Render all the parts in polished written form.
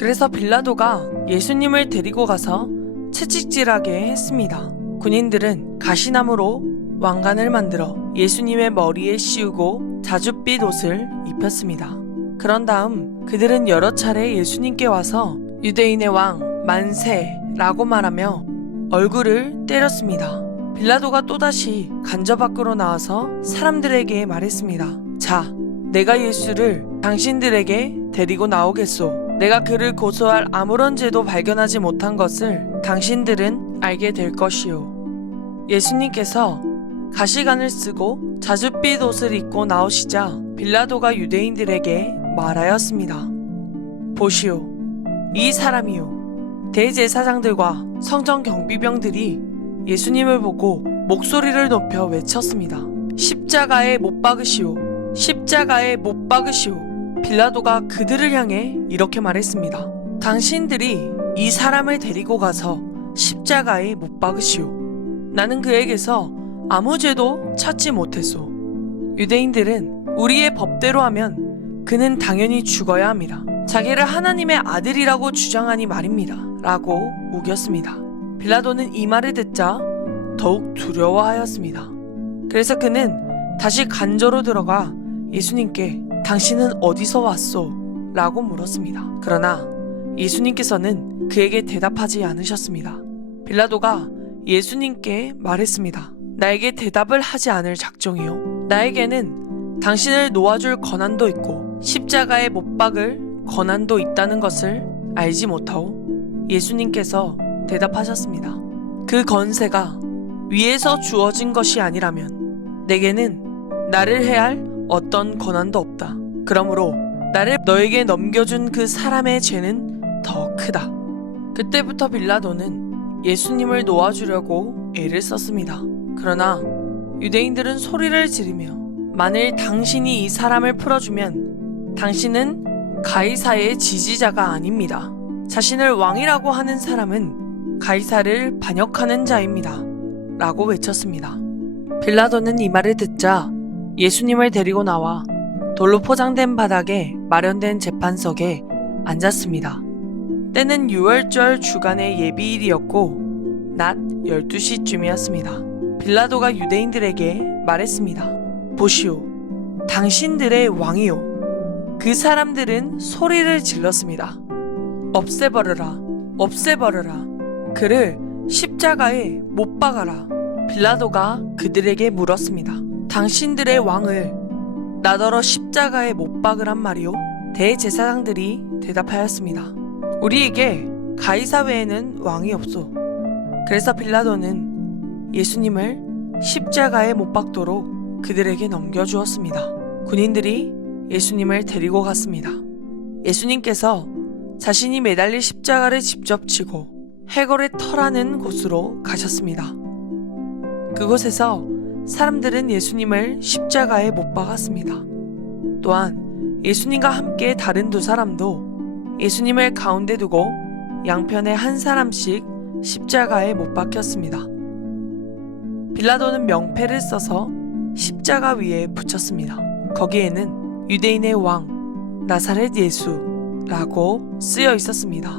그래서 빌라도가 예수님을 데리고 가서 채찍질하게 했습니다. 군인들은 가시나무로 왕관을 만들어 예수님의 머리에 씌우고 자줏빛 옷을 입혔습니다. 그런 다음 그들은 여러 차례 예수님께 와서 유대인의 왕 만세라고 말하며 얼굴을 때렸습니다. 빌라도가 또다시 간저 밖으로 나와서 사람들에게 말했습니다. 자, 내가 예수를 당신들에게 데리고 나오겠소. 내가 그를 고소할 아무런 죄도 발견하지 못한 것을 당신들은 알게 될 것이요. 예수님께서 가시관을 쓰고 자줏빛 옷을 입고 나오시자 빌라도가 유대인들에게 말하였습니다. 보시오, 이 사람이요. 대제사장들과 성전 경비병들이 예수님을 보고 목소리를 높여 외쳤습니다. 십자가에 못 박으시오. 십자가에 못 박으시오. 빌라도가 그들을 향해 이렇게 말했습니다. 당신들이 이 사람을 데리고 가서 십자가에 못 박으시오. 나는 그에게서 아무 죄도 찾지 못했소. 유대인들은 우리의 법대로 하면 그는 당연히 죽어야 합니다. 자기를 하나님의 아들이라고 주장하니 말입니다. 라고 우겼습니다. 빌라도는 이 말을 듣자 더욱 두려워하였습니다. 그래서 그는 다시 간저로 들어가 예수님께 당신은 어디서 왔소? 라고 물었습니다. 그러나 예수님께서는 그에게 대답하지 않으셨습니다. 빌라도가 예수님께 말했습니다. 나에게 대답을 하지 않을 작정이요. 나에게는 당신을 놓아줄 권한도 있고 십자가에 못 박을 권한도 있다는 것을 알지 못하오? 예수님께서 대답하셨습니다. 그 권세가 위에서 주어진 것이 아니라면 내게는 나를 해할 어떤 권한도 없다. 그러므로 나를 너에게 넘겨준 그 사람의 죄는 더 크다. 그때부터 빌라도는 예수님을 놓아주려고 애를 썼습니다. 그러나 유대인들은 소리를 지르며 만일 당신이 이 사람을 풀어주면 당신은 가이사의 지지자가 아닙니다. 자신을 왕이라고 하는 사람은 가이사를 반역하는 자입니다. 라고 외쳤습니다. 빌라도는 이 말을 듣자 예수님을 데리고 나와 돌로 포장된 바닥에 마련된 재판석에 앉았습니다. 때는 유월절 주간의 예비일이었고 낮 12시쯤이었습니다. 빌라도가 유대인들에게 말했습니다. 보시오, 당신들의 왕이요. 그 사람들은 소리를 질렀습니다. 없애버려라, 없애버려라. 그를 십자가에 못 박아라. 빌라도가 그들에게 물었습니다. 당신들의 왕을 나더러 십자가에 못 박으란 말이오? 대제사장들이 대답하였습니다. 우리에게 가이사 외에는 왕이 없소. 그래서 빌라도는 예수님을 십자가에 못 박도록 그들에게 넘겨주었습니다. 군인들이 예수님을 데리고 갔습니다. 예수님께서 자신이 매달릴 십자가를 직접 지고 해골의 터라는 곳으로 가셨습니다. 그곳에서 사람들은 예수님을 십자가에 못 박았습니다. 또한 예수님과 함께 다른 두 사람도 예수님을 가운데 두고 양편에 한 사람씩 십자가에 못 박혔습니다. 빌라도는 명패를 써서 십자가 위에 붙였습니다. 거기에는 유대인의 왕 나사렛 예수라고 쓰여 있었습니다.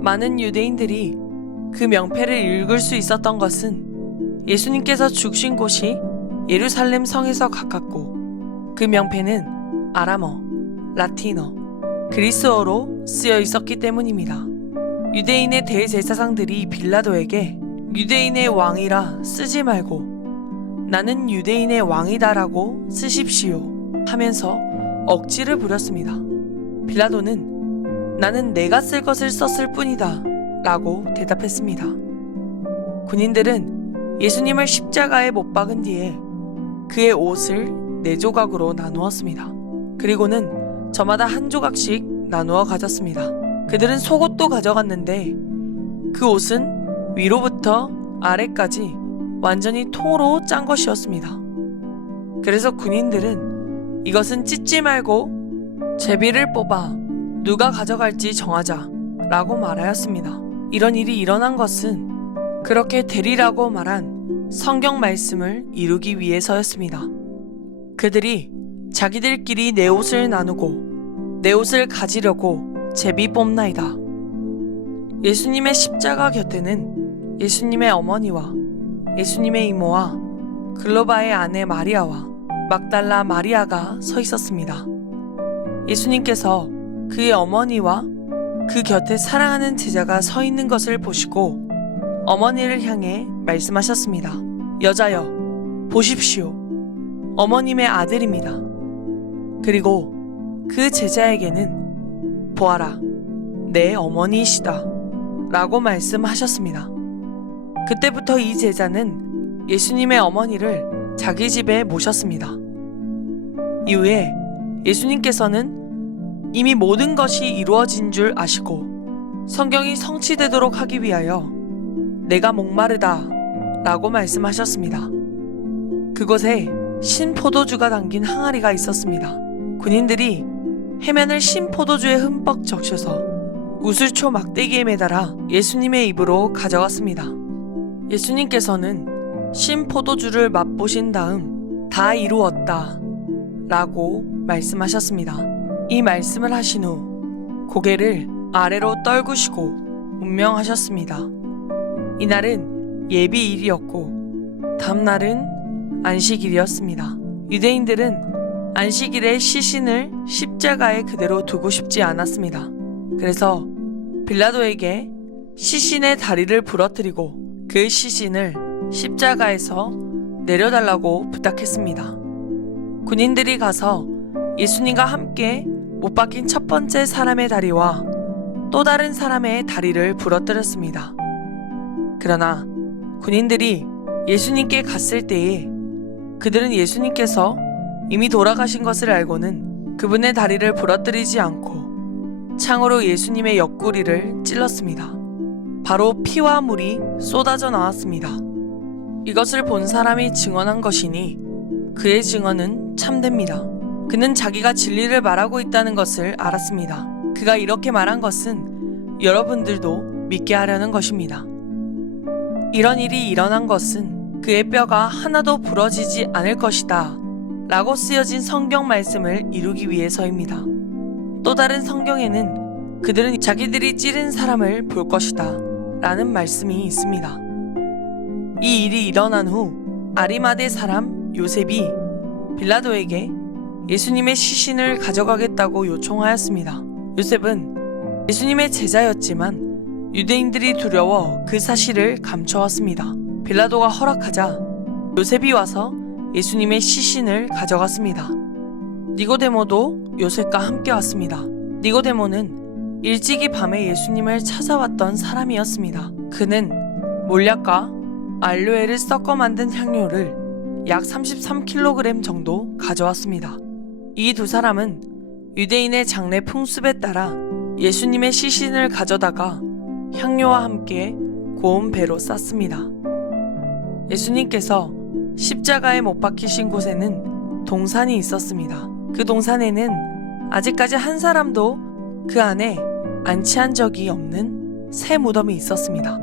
많은 유대인들이 그 명패를 읽을 수 있었던 것은 예수님께서 죽으신 곳이 예루살렘 성에서 가깝고 그 명패는 아람어, 라틴어, 그리스어로 쓰여 있었기 때문입니다. 유대인의 대제사장들이 빌라도에게 유대인의 왕이라 쓰지 말고 나는 유대인의 왕이다라고 쓰십시오 하면서 억지를 부렸습니다. 빌라도는 나는 내가 쓸 것을 썼을 뿐이다 라고 대답했습니다. 군인들은 예수님을 십자가에 못 박은 뒤에 그의 옷을 4조각으로 나누었습니다. 그리고는 저마다 한 조각씩 나누어 가졌습니다. 그들은 속옷도 가져갔는데 그 옷은 위로부터 아래까지 완전히 통으로 짠 것이었습니다. 그래서 군인들은 이것은 찢지 말고 제비를 뽑아 누가 가져갈지 정하자 라고 말하였습니다. 이런 일이 일어난 것은 그렇게 되리라고 말한 성경 말씀을 이루기 위해서였습니다. 그들이 자기들끼리 내 옷을 나누고 내 옷을 가지려고 제비 뽑나이다. 예수님의 십자가 곁에는 예수님의 어머니와 예수님의 이모와 글로바의 아내 마리아와 막달라 마리아가 서 있었습니다. 예수님께서 그의 어머니와 그 곁에 사랑하는 제자가 서 있는 것을 보시고 어머니를 향해 말씀하셨습니다. 여자여, 보십시오. 어머님의 아들입니다. 그리고 그 제자에게는 보아라, 내 어머니이시다 라고 말씀하셨습니다. 그때부터 이 제자는 예수님의 어머니를 자기 집에 모셨습니다. 이후에 예수님께서는 이미 모든 것이 이루어진 줄 아시고 성경이 성취되도록 하기 위하여 내가 목마르다 라고 말씀하셨습니다. 그곳에 신포도주가 담긴 항아리가 있었습니다. 군인들이 해면을 신포도주에 흠뻑 적셔서 우슬초 막대기에 매달아 예수님의 입으로 가져갔습니다. 예수님께서는 신포도주를 맛보신 다음 다 이루었다 라고 말씀하셨습니다. 이 말씀을 하신 후 고개를 아래로 떨구시고 운명하셨습니다. 이날은 예비일이었고 다음날은 안식일이었습니다. 유대인들은 안식일에 시신을 십자가에 그대로 두고 싶지 않았습니다. 그래서 빌라도에게 시신의 다리를 부러뜨리고 그 시신을 십자가에서 내려달라고 부탁했습니다. 군인들이 가서 예수님과 함께 못 박힌 첫 번째 사람의 다리와 또 다른 사람의 다리를 부러뜨렸습니다. 그러나 군인들이 예수님께 갔을 때에 그들은 예수님께서 이미 돌아가신 것을 알고는 그분의 다리를 부러뜨리지 않고 창으로 예수님의 옆구리를 찔렀습니다. 바로 피와 물이 쏟아져 나왔습니다. 이것을 본 사람이 증언한 것이니 그의 증언은 참됩니다. 그는 자기가 진리를 말하고 있다는 것을 알았습니다. 그가 이렇게 말한 것은 여러분들도 믿게 하려는 것입니다. 이런 일이 일어난 것은 그의 뼈가 하나도 부러지지 않을 것이다 라고 쓰여진 성경 말씀을 이루기 위해서입니다. 또 다른 성경에는 그들은 자기들이 찌른 사람을 볼 것이다 라는 말씀이 있습니다. 이 일이 일어난 후 아리마대 사람 요셉이 빌라도에게 예수님의 시신을 가져가겠다고 요청하였습니다. 요셉은 예수님의 제자였지만 유대인들이 두려워 그 사실을 감춰왔습니다. 빌라도가 허락하자 요셉이 와서 예수님의 시신을 가져갔습니다. 니고데모도 요셉과 함께 왔습니다. 니고데모는 일찍이 밤에 예수님을 찾아왔던 사람이었습니다. 그는 몰약과 알로에를 섞어 만든 향료를 약 33kg 정도 가져왔습니다. 이 두 사람은 유대인의 장례 풍습에 따라 예수님의 시신을 가져다가 향료와 함께 고운 배로 쌌습니다. 예수님께서 십자가에 못 박히신 곳에는 동산이 있었습니다. 그 동산에는 아직까지 한 사람도 그 안에 안치한 적이 없는 새 무덤이 있었습니다.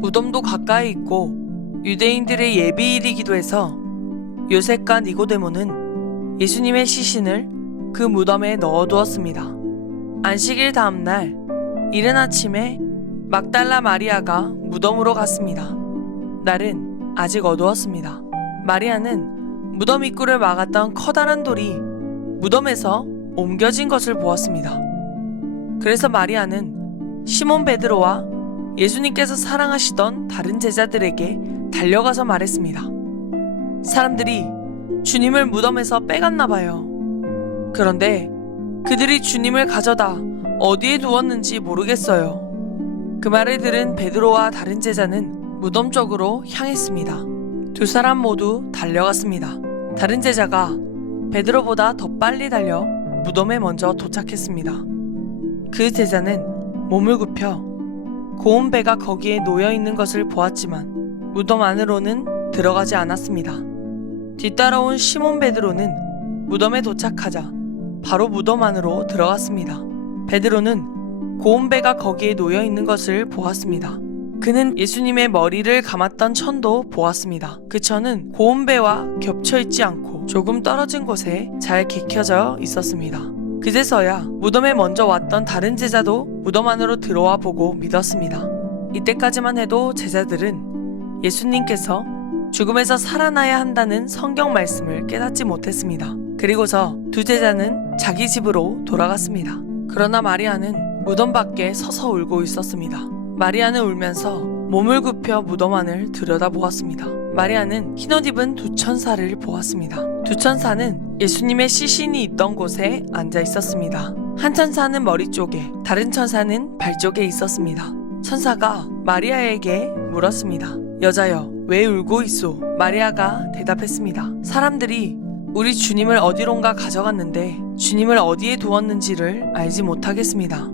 무덤도 가까이 있고 유대인들의 예비일이기도 해서 요셉과 니고데모는 예수님의 시신을 그 무덤에 넣어두었습니다. 안식일 다음날 이른 아침에 막달라 마리아가 무덤으로 갔습니다. 날은 아직 어두웠습니다. 마리아는 무덤 입구를 막았던 커다란 돌이 무덤에서 옮겨진 것을 보았습니다. 그래서 마리아는 시몬 베드로와 예수님께서 사랑하시던 다른 제자들에게 달려가서 말했습니다. 사람들이 주님을 무덤에서 빼갔나 봐요. 그런데 그들이 주님을 가져다 어디에 두었는지 모르겠어요. 그 말을 들은 베드로와 다른 제자는 무덤 쪽으로 향했습니다. 두 사람 모두 달려갔습니다. 다른 제자가 베드로보다 더 빨리 달려 무덤에 먼저 도착했습니다. 그 제자는 몸을 굽혀 고운 배가 거기에 놓여 있는 것을 보았지만 무덤 안으로는 들어가지 않았습니다. 뒤따라온 시몬 베드로는 무덤에 도착하자 바로 무덤 안으로 들어갔습니다. 베드로는 고운 배가 거기에 놓여 있는 것을 보았습니다. 그는 예수님의 머리를 감았던 천도 보았습니다. 그 천은 고운 배와 겹쳐 있지 않고 조금 떨어진 곳에 잘 개켜져 있었습니다. 그제서야 무덤에 먼저 왔던 다른 제자도 무덤 안으로 들어와 보고 믿었습니다. 이때까지만 해도 제자들은 예수님께서 죽음에서 살아나야 한다는 성경 말씀을 깨닫지 못했습니다. 그리고서 두 제자는 자기 집으로 돌아갔습니다. 그러나 마리아는 무덤 밖에 서서 울고 있었습니다. 마리아는 울면서 몸을 굽혀 무덤 안을 들여다보았습니다. 마리아는 흰옷 입은 두 천사를 보았습니다. 두 천사는 예수님의 시신이 있던 곳에 앉아 있었습니다. 한 천사는 머리 쪽에, 다른 천사는 발 쪽에 있었습니다. 천사가 마리아에게 물었습니다. 여자여, 왜 울고 있소? 마리아가 대답했습니다. 사람들이 우리 주님을 어디론가 가져갔는데 주님을 어디에 두었는지를 알지 못하겠습니다.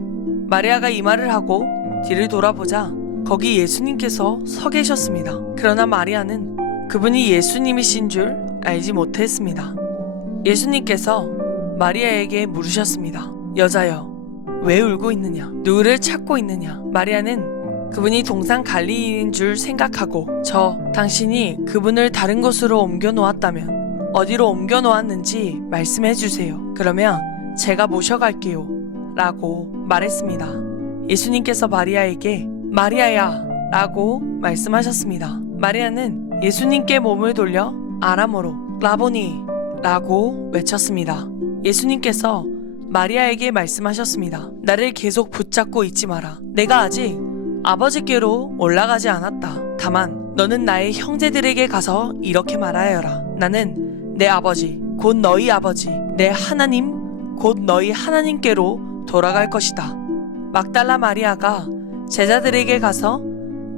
마리아가 이 말을 하고 뒤를 돌아보자 거기 예수님께서 서 계셨습니다. 그러나 마리아는 그분이 예수님이신 줄 알지 못했습니다. 예수님께서 마리아에게 물으셨습니다. 여자여, 왜 울고 있느냐? 누구를 찾고 있느냐? 마리아는 그분이 동산 갈릴리인 줄 생각하고 당신이 그분을 다른 곳으로 옮겨 놓았다면 어디로 옮겨 놓았는지 말씀해 주세요. 그러면 제가 모셔갈게요. 라고 말했습니다. 예수님께서 마리아에게 마리아야 라고 말씀하셨습니다. 마리아는 예수님께 몸을 돌려 아람어로 라보니 라고 외쳤습니다. 예수님께서 마리아에게 말씀하셨습니다. 나를 계속 붙잡고 있지 마라. 내가 아직 아버지께로 올라가지 않았다. 다만 너는 나의 형제들에게 가서 이렇게 말하여라. 나는 내 아버지 곧 너희 아버지 내 하나님 곧 너희 하나님께로 돌아갈 것이다. 막달라 마리아가 제자들에게 가서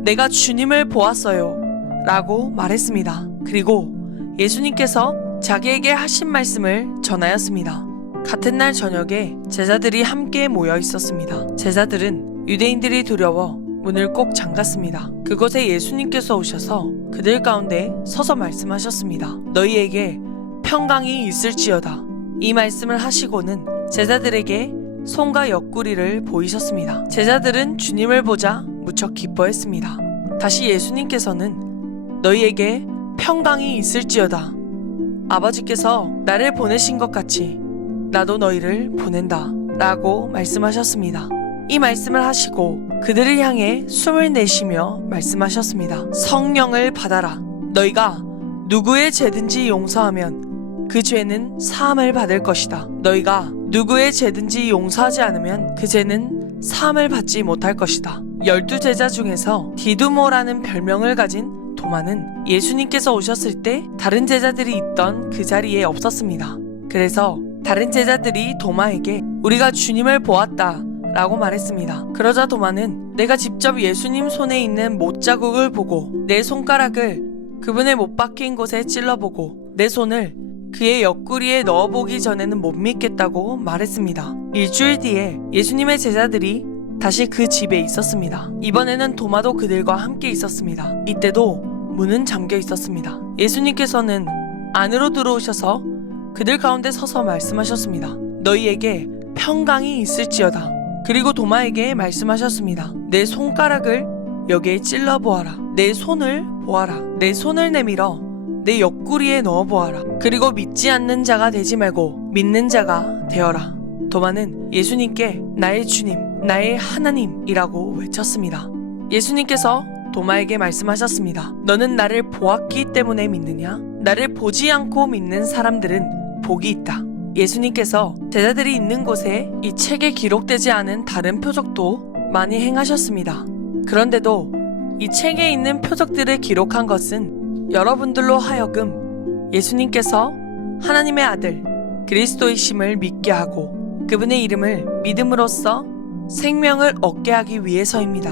내가 주님을 보았어요 라고 말했습니다. 그리고 예수님께서 자기에게 하신 말씀을 전하였습니다. 같은 날 저녁에 제자들이 함께 모여 있었습니다. 제자들은 유대인들이 두려워 문을 꼭 잠갔습니다. 그곳에 예수님께서 오셔서 그들 가운데 서서 말씀하셨습니다. 너희에게 평강이 있을지어다. 이 말씀을 하시고는 제자들에게 손과 옆구리를 보이셨습니다. 제자들은 주님을 보자 무척 기뻐했습니다. 다시 예수님께서는 너희에게 평강이 있을지어다. 아버지께서 나를 보내신 것 같이 나도 너희를 보낸다. 라고 말씀하셨습니다. 이 말씀을 하시고 그들을 향해 숨을 내쉬며 말씀하셨습니다. 성령을 받아라. 너희가 누구의 죄든지 용서하면 그 죄는 사함을 받을 것이다. 너희가 누구의 죄든지 용서하지 않으면 그 죄는 사함을 받지 못할 것이다. 12제자 중에서 디두모라는 별명을 가진 도마는 예수님께서 오셨을 때 다른 제자들이 있던 그 자리에 없었습니다. 그래서 다른 제자들이 도마에게 우리가 주님을 보았다 라고 말했습니다. 그러자 도마는 내가 직접 예수님 손에 있는 못자국을 보고 내 손가락을 그분의 못 박힌 곳에 찔러보고 내 손을 그의 옆구리에 넣어보기 전에는 못 믿겠다고 말했습니다. 일주일 뒤에 예수님의 제자들이 다시 그 집에 있었습니다. 이번에는 도마도 그들과 함께 있었습니다. 이때도 문은 잠겨 있었습니다. 예수님께서는 안으로 들어오셔서 그들 가운데 서서 말씀하셨습니다. 너희에게 평강이 있을지어다. 그리고 도마에게 말씀하셨습니다. 내 손가락을 여기에 찔러보아라. 내 손을 보아라. 내 손을 내밀어 내 옆구리에 넣어보아라. 그리고 믿지 않는 자가 되지 말고 믿는 자가 되어라. 도마는 예수님께 나의 주님, 나의 하나님이라고 외쳤습니다. 예수님께서 도마에게 말씀하셨습니다. 너는 나를 보았기 때문에 믿느냐? 나를 보지 않고 믿는 사람들은 복이 있다. 예수님께서 제자들이 있는 곳에 이 책에 기록되지 않은 다른 표적도 많이 행하셨습니다. 그런데도 이 책에 있는 표적들을 기록한 것은 여러분들로 하여금 예수님께서 하나님의 아들 그리스도이심을 믿게 하고 그분의 이름을 믿음으로써 생명을 얻게 하기 위해서입니다.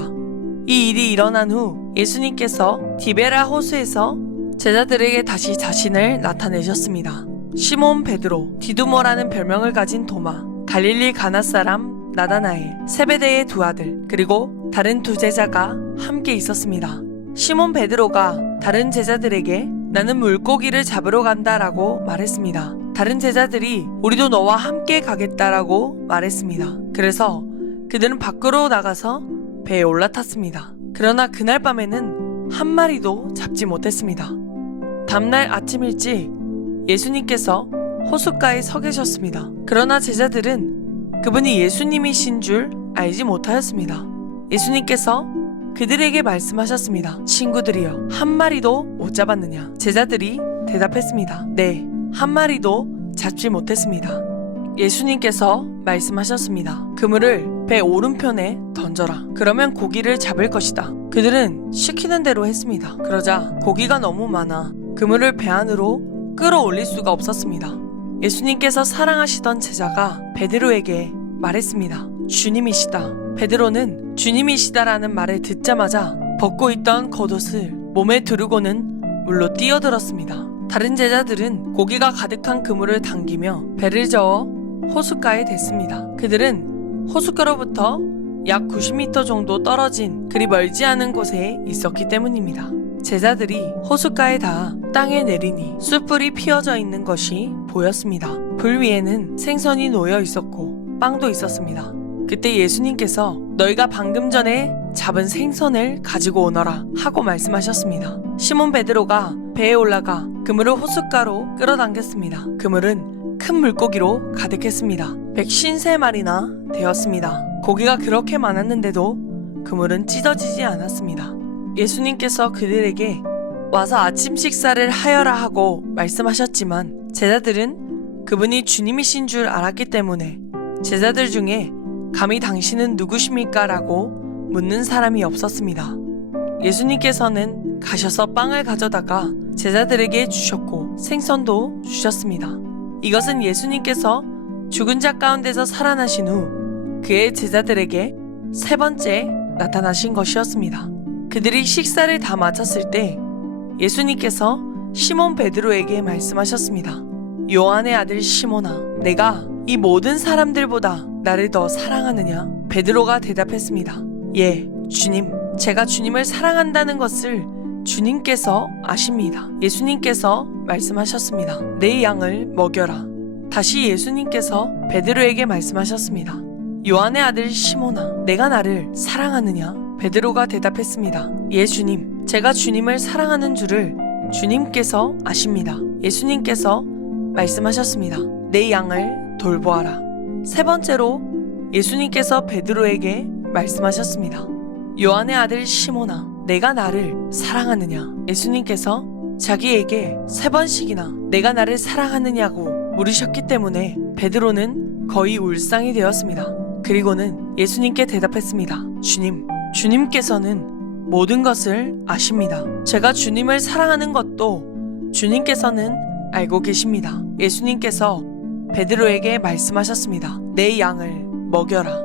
이 일이 일어난 후 예수님께서 디베라 호수에서 제자들에게 다시 자신을 나타내셨습니다. 시몬 베드로, 디두모라는 별명을 가진 도마, 갈릴리 가나 사람 나다나엘, 세베대의 두 아들, 그리고 다른 두 제자가 함께 있었습니다. 시몬 베드로가 다른 제자들에게 나는 물고기를 잡으러 간다라고 말했습니다. 다른 제자들이 우리도 너와 함께 가겠다라고 말했습니다. 그래서 그들은 밖으로 나가서 배에 올라탔습니다. 그러나 그날 밤에는 한 마리도 잡지 못했습니다. 다음날 아침 일찍 예수님께서 호숫가에 서 계셨습니다. 그러나 제자들은 그분이 예수님이신 줄 알지 못하였습니다. 예수님께서 그들에게 말씀하셨습니다. 친구들이여, 한 마리도 못 잡았느냐? 제자들이 대답했습니다. 네, 한 마리도 잡지 못했습니다. 예수님께서 말씀하셨습니다. 그물을 배 오른편에 던져라. 그러면 고기를 잡을 것이다. 그들은 시키는 대로 했습니다. 그러자 고기가 너무 많아 그물을 배 안으로 끌어올릴 수가 없었습니다. 예수님께서 사랑하시던 제자가 베드로에게 말했습니다. 주님이시다. 베드로는 주님이시다라는 말을 듣자마자 벗고 있던 겉옷을 몸에 두르고는 물로 뛰어들었습니다. 다른 제자들은 고기가 가득한 그물을 당기며 배를 저어 호숫가에 댔습니다. 그들은 호숫가로부터 약 90m 정도 떨어진 그리 멀지 않은 곳에 있었기 때문입니다. 제자들이 호숫가에 닿아 땅에 내리니 숯불이 피어져 있는 것이 보였습니다. 불 위에는 생선이 놓여 있었고 빵도 있었습니다. 그때 예수님께서 너희가 방금 전에 잡은 생선을 가지고 오너라 하고 말씀하셨습니다. 시몬 베드로가 배에 올라가 그물을 호숫가로 끌어당겼습니다. 그물은 큰 물고기로 가득했습니다. 153마리나 되었습니다. 고기가 그렇게 많았는데도 그물은 찢어지지 않았습니다. 예수님께서 그들에게 와서 아침 식사를 하여라 하고 말씀하셨지만 제자들은 그분이 주님이신 줄 알았기 때문에 제자들 중에 감히 당신은 누구십니까? 라고 묻는 사람이 없었습니다. 예수님께서는 가셔서 빵을 가져다가 제자들에게 주셨고 생선도 주셨습니다. 이것은 예수님께서 죽은 자 가운데서 살아나신 후 그의 제자들에게 세 번째 나타나신 것이었습니다. 그들이 식사를 다 마쳤을 때 예수님께서 시몬 베드로에게 말씀하셨습니다. 요한의 아들 시몬아, 내가 이 모든 사람들보다 나를 더 사랑하느냐? 베드로가 대답했습니다. 예, 주님, 제가 주님을 사랑한다는 것을 주님께서 아십니다. 예수님께서 말씀하셨습니다. 내 양을 먹여라. 다시 예수님께서 베드로에게 말씀하셨습니다. 요한의 아들 시몬아, 내가 나를 사랑하느냐? 베드로가 대답했습니다. 예, 주님, 제가 주님을 사랑하는 줄을 주님께서 아십니다. 예수님께서 말씀하셨습니다. 내 양을 돌보아라. 세 번째로 예수님께서 베드로에게 말씀하셨습니다. 요한의 아들 시몬아, 내가 나를 사랑하느냐? 예수님께서 자기에게 세 번씩이나 내가 나를 사랑하느냐고 물으셨기 때문에 베드로는 거의 울상이 되었습니다. 그리고는 예수님께 대답했습니다. 주님, 주님께서는 모든 것을 아십니다. 제가 주님을 사랑하는 것도 주님께서는 알고 계십니다. 예수님께서 베드로에게 말씀하셨습니다. 내 양을 먹여라.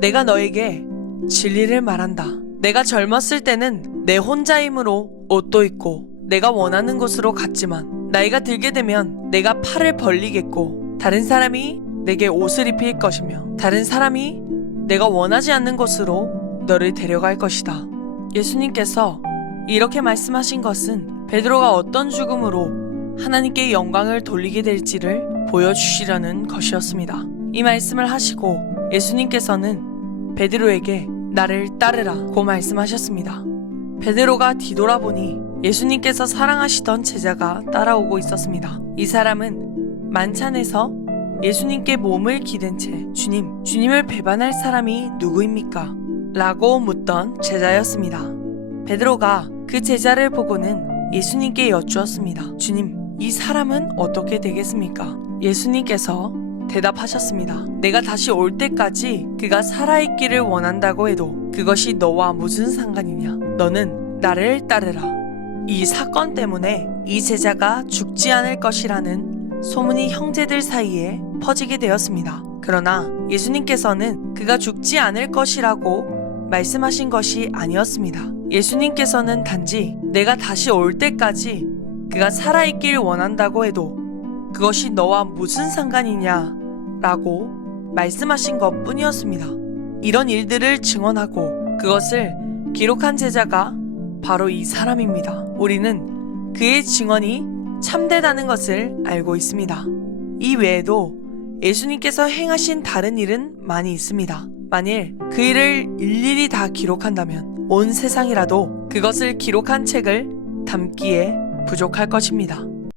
내가 너에게 진리를 말한다. 내가 젊었을 때는 내 혼자임으로 옷도 입고 내가 원하는 곳으로 갔지만 나이가 들게 되면 내가 팔을 벌리겠고 다른 사람이 내게 옷을 입힐 것이며 다른 사람이 내가 원하지 않는 곳으로 너를 데려갈 것이다. 예수님께서 이렇게 말씀하신 것은 베드로가 어떤 죽음으로 하나님께 영광을 돌리게 될지를 보여주시려는 것이었습니다. 이 말씀을 하시고 예수님께서는 베드로에게 나를 따르라고 말씀하셨습니다. 베드로가 뒤돌아보니 예수님께서 사랑하시던 제자가 따라오고 있었습니다. 이 사람은 만찬에서 예수님께 몸을 기댄 채 주님을 배반할 사람이 누구입니까? 라고 묻던 제자였습니다. 베드로가 그 제자를 보고는 예수님께 여쭈었습니다. 주님, 이 사람은 어떻게 되겠습니까? 예수님께서 대답하셨습니다. 내가 다시 올 때까지 그가 살아있기를 원한다고 해도 그것이 너와 무슨 상관이냐? 너는 나를 따르라. 이 사건 때문에 이 제자가 죽지 않을 것이라는 소문이 형제들 사이에 퍼지게 되었습니다. 그러나 예수님께서는 그가 죽지 않을 것이라고 말씀하신 것이 아니었습니다. 예수님께서는 단지 내가 다시 올 때까지 그가 살아있길 원한다고 해도 그것이 너와 무슨 상관이냐 라고 말씀하신 것 뿐이었습니다. 이런 일들을 증언하고 그것을 기록한 제자가 바로 이 사람입니다. 우리는 그의 증언이 참되다는 것을 알고 있습니다. 이 외에도 예수님께서 행하신 다른 일은 많이 있습니다. 만일 그 일을 일일이 다 기록한다면 온 세상이라도 그것을 기록한 책을 담기에 부족할 것입니다.